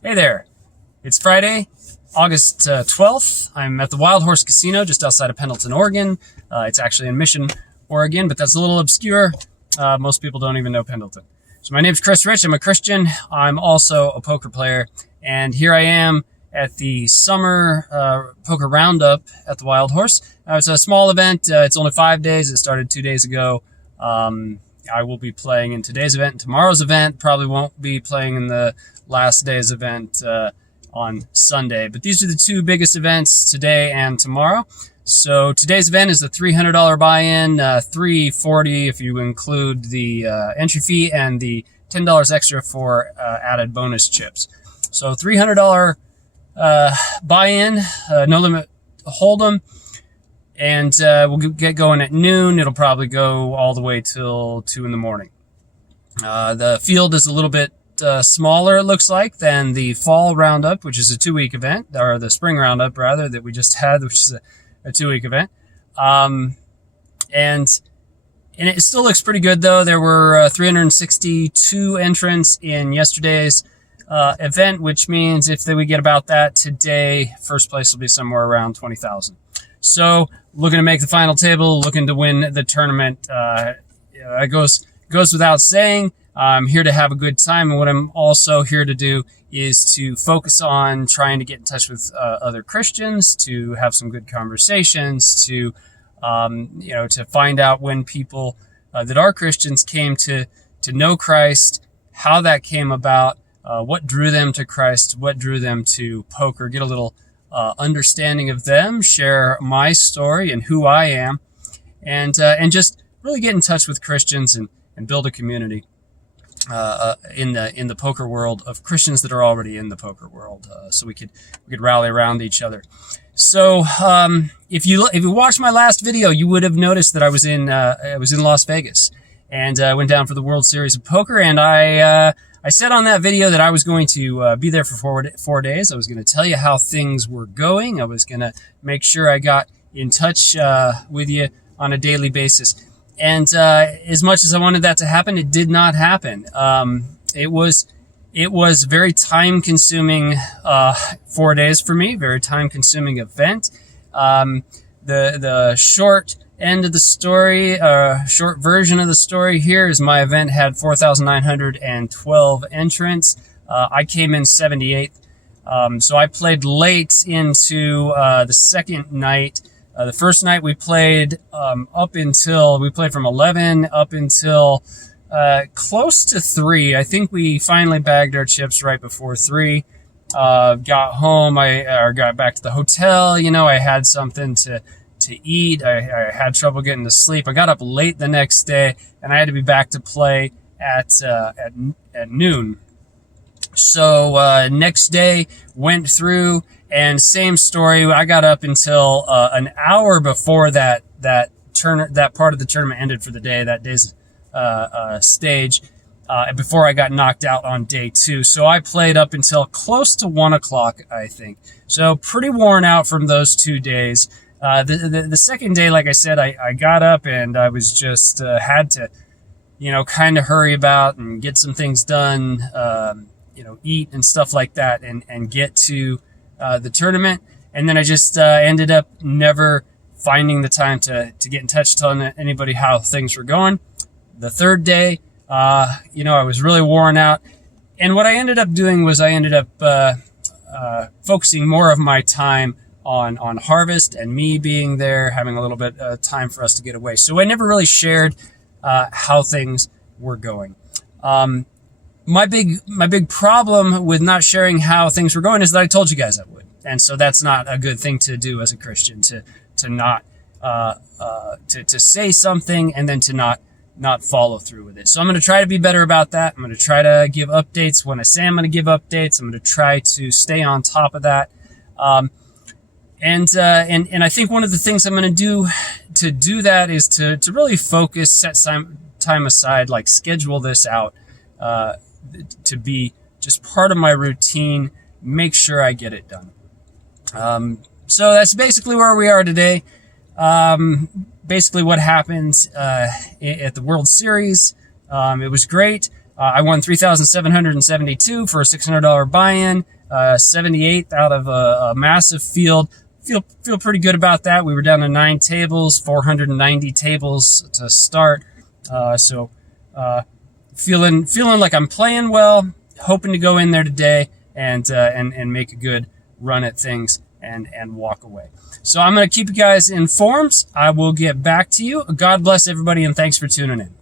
Hey there. It's Friday, August 12th. I'm at the Wildhorse Casino just outside of Pendleton, Oregon. It's actually in Mission, Oregon, but that's a little obscure. Most people don't even know Pendleton. So my name's Chris Rich. I'm a Christian. I'm also a poker player. And here I am at the summer poker roundup at the Wildhorse. It's a small event. It's only 5 days. It started 2 days ago. I will be playing in today's event and tomorrow's event. Probably won't be playing in the last day's event on Sunday. But these are the two biggest events, today and tomorrow. So today's event is the $300 buy-in, $340 if you include the entry fee, and the $10 extra for added bonus chips. So $300 buy-in, no limit hold'em. And we'll get going at noon. It'll probably go all the way till 2 in the morning. The field is a little bit smaller, it looks like, than the fall roundup, which is a 2-week event, or the spring roundup, rather, that we just had, which is a 2-week event. And it still looks pretty good, though. There were 362 entrants in yesterday's event, which means if we get about that today, first place will be somewhere around 20,000. So, looking to make the final table, looking to win the tournament. It goes without saying. I'm here to have a good time, and what I'm also here to do is to focus on trying to get in touch with other Christians, to have some good conversations, to to find out when people that are Christians came to know Christ, how that came about, what drew them to Christ, what drew them to poker, get a little understanding of them, share my story and who I am, and just really get in touch with Christians and build a community in the poker world of Christians that are already in the poker world, so we could rally around each other. So if you watched my last video, you would have noticed that I was in Las Vegas, and went down for the World Series of Poker, and I said on that video that I was going to be there for 4 days. I was going to tell you how things were going. I was going to make sure I got in touch with you on a daily basis. And as much as I wanted that to happen, it did not happen. It was very time-consuming 4 days for me, very time-consuming event. The short end of the story, short version of the story here is my event had 4,912 entrants. I came in 78th. So I played late into the second night. The first night we played we played from 11 up until close to 3. I think we finally bagged our chips right before 3. Got home, or got back to the hotel. I had something to eat. I had trouble getting to sleep. I got up late the next day, and I had to be back to play at noon. So next day went through, and same story. I got up until an hour before that part of the tournament ended for the day, that day's stage, before I got knocked out on day 2. So I played up until close to 1 o'clock, I think. So pretty worn out from those 2 days. The second day, like I said, I got up and I was just had to, kind of hurry about and get some things done, eat and stuff like that, and get to the tournament. And then I just ended up never finding the time to get in touch, telling anybody how things were going. The third day, I was really worn out. And what I ended up doing was I ended up focusing more of my time on harvest and me being there, having a little bit of time for us to get away. So I never really shared how things were going. My big problem with not sharing how things were going is that I told you guys I would, and so that's not a good thing to do as a Christian, to not to say something and then to not follow through with it. So I'm going to try to be better about that. I'm going to try to give updates when I say I'm going to give updates. I'm going to try to stay on top of that. And I think one of the things I'm going to do that is to really focus, set time aside, like schedule this out, to be just part of my routine, make sure I get it done. So that's basically where we are today. Basically what happened at the World Series. It was great. I won 3,772 for a $600 buy-in, 78th out of a massive field. Feel pretty good about that. We were down to 9 tables, 490 tables to start. Feeling like I'm playing well, hoping to go in there today and make a good run at things and walk away. So I'm going to keep you guys informed. I will get back to you. God bless everybody, and thanks for tuning in.